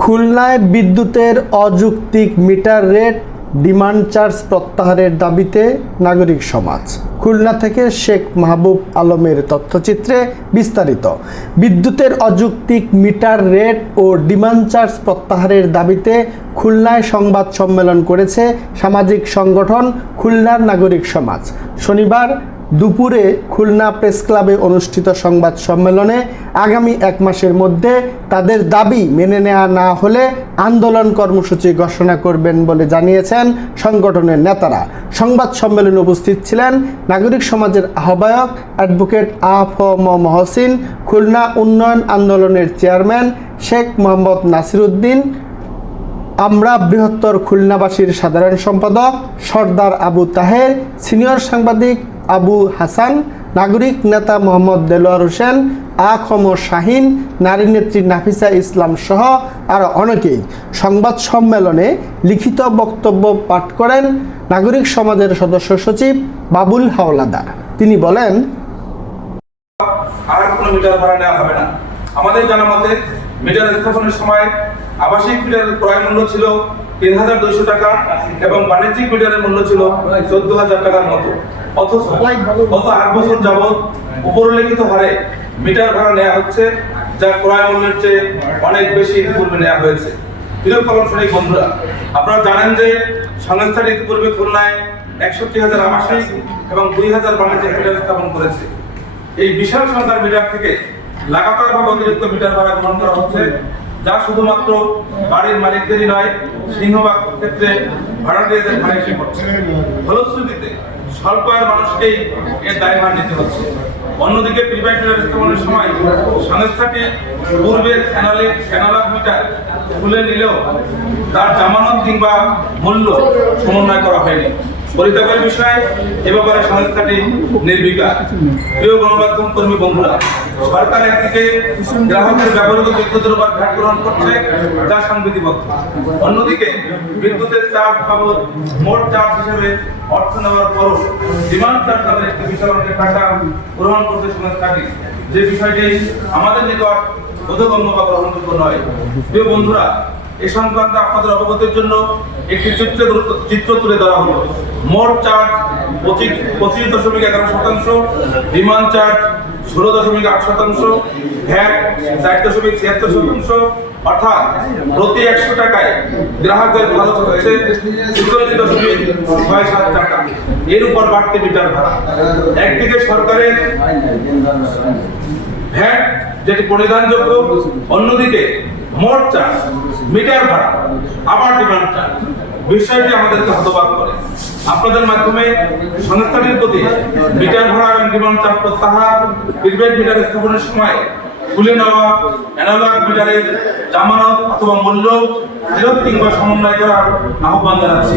খুলনায় বিদ্যুতের অযৌক্তিক মিটার রেট, ডিমান্ড চার্জ প্রত্যাহারের দাবিতে নাগরিক সমাজ। খুলনা থেকে শেখ মাহবুব আলমের তথ্যচিত্রে বিস্তারিত। বিদ্যুতের অযৌক্তিক মিটার রেট ও ডিমান্ড চার্জ প্রত্যাহারের দাবিতে খুলনায় সংবাদ সম্মেলন করেছে সামাজিক সংগঠন খুলনার নাগরিক সমাজ। শনিবার দুপুরে খুলনা প্রেস ক্লাবে অনুষ্ঠিত সংবাদ সম্মেলনে আগামী এক মাসের মধ্যে তাদের দাবি মেনে নেওয়া না হলে আন্দোলন কর্মসূচি ঘোষণা করবেন বলে জানিয়েছেন সংগঠনের নেতারা। সংবাদ সম্মেলনে উপস্থিত ছিলেন নাগরিক সমাজের আহ্বায়ক অ্যাডভোকেট আফম মহসিন, খুলনা উন্নয়ন আন্দোলনের চেয়ারম্যান শেখ মোহাম্মদ নাসিরুদ্দিন আমরা বৃহত্তর খুলনাবাসীর সাধারণ সম্পাদক সর্দার আবু তাহের, সিনিয়র সাংবাদিক আবু হাসান, নাগরিক নেতা মোহাম্মদ দেলোয়ার হোসেন, আখম শাহিন, নারী নেত্রী নাফিসা ইসলাম সহ আরও অনেকেই সংবাদ সম্মেলনে লিখিত বক্তব্য পাঠ করেন নাগরিক সমাজের সদস্য সচিব বাবুল হাওলাদার। তিনি বলেন, আর কোনো মিটার ভাড়া নেওয়া হবে না। আমাদের জানা মতে মিটার স্থাপনের সময় আবাসিক মিটারের ক্রয় মূল্য ছিল তিন হাজার দুইশো টাকা এবং বাণিজ্যিক মিটারের মূল্য ছিল চোদ্দ হাজার টাকার মতো। অথচ গত আট বছর যাবৎ উপরোল্লিখিত হারে মিটার ভাড়া নেওয়া হচ্ছে, যা ক্রয় মূল্যের চেয়ে অনেক বেশি ইতিপূর্বে নেওয়া হয়েছে। প্রিয় কলমশলী বন্ধুরা, আপনারা জানেন যে সংস্থাটি ইতিপূর্বে খুলনায় একষট্টি হাজার আবাসিক এবং দুই হাজার বাণিজ্যিক মিটার স্থাপন করেছে। এই বিশাল সংখ্যার মিটার থেকে লাগাতার ভাবে অতিরিক্ত মিটার ভাড়া গ্রহণ করা হচ্ছে। যা শুধুমাত্র বাড়ির মালিকদেরই নয়, সিংহভাগ ক্ষেত্রে ভাড়াটিয়াদের ভাড়া এসে পড়ছে ফলশ্রুতিতে স্বল্প আয়ের মানুষকেই এর দায়ভার নিতে হচ্ছে। অন্যদিকে প্রিপেড স্থাপনের সময় সংস্থাটি পূর্বের অ্যানালিক অ্যানালগ মিটার খুলে নিলেও তার জামানত কিংবা মূল্য সমন্বয় করা হয়নি। পরিতাপের বিষয় এ ব্যাপারে সংস্থাটি নির্বিকার। প্রিয় গণমাধ্যম কর্মী বন্ধুরা, সরকার একদিকে গ্রাহকের ব্যবহৃত বিদ্যুতের উপর ভ্যাট গ্রহণ করছে, যা সংবিধিবদ্ধ। অন্যদিকে, বিদ্যুতের চার্জ বাবদ মোট চার্জ হিসেবে অর্থ নেওয়ার পরও ডিমান্ড চার্জ নামের একটি বিশাল টাকা গ্রহণ করছে সংস্থাটি যে বিষয়টি আমাদের নিকট বোধগম্য বা গ্রহণযোগ্য নয়। প্রিয় বন্ধুরা এ সংক্রান্ত আপনাদের অবগতির জন্য একটি চিত্র চিত্র তুলে ধরা হলো। মোট চার্জ পঁচিশ পঁচিশ দশমিক এগারো শতাংশ, বিমান চার্জ ষোলো দশমিক আট শতাংশ, ভ্যাট চার দশমিক ছিয়াত্তর শতাংশ। অর্থাৎ প্রতি একশো টাকায় গ্রাহকের খরচ হচ্ছে চুরাশি দশমিক ছয় সাত টাকা। এর উপর বাড়তি মিটার ভাড়া একদিকে সরকারের ভ্যাট যেটি পরিধানযোগ্য অন্যদিকে মোট চার্জ মিটার ভাড়া আবার ডিমান্ড চার্জ বিষয়টি আমাদেরকে হতবাক করে। আপনাদের মাধ্যমে সংস্থাটির প্রতি মিটার ভাড়া এবং ডিমান্ড চার্জ প্রত্যাহার প্রিপেড মিটার স্থাপনের সময় খুলে নেওয়া অ্যানালগ মিটারের জামানত অথবা মূল্য ফেরত কিংবা সমন্বয় করার আহ্বান জানাচ্ছি।